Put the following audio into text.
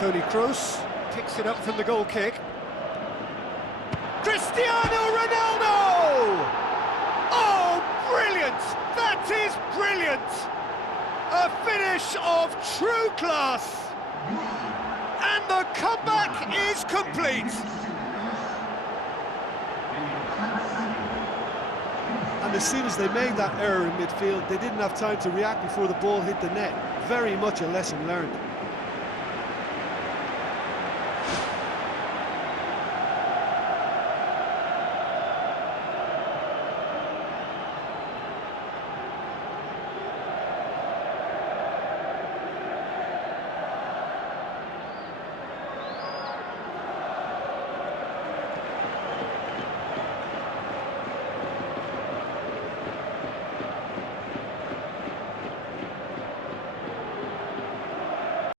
Toni Kroos picks it up from the goal kick. Cristiano Ronaldo! Oh, brilliant! That is brilliant! A finish of true class! And the comeback is complete! And as soon as they made that error in midfield, they didn't have time to react before the ball hit the net. Very much a lesson learned.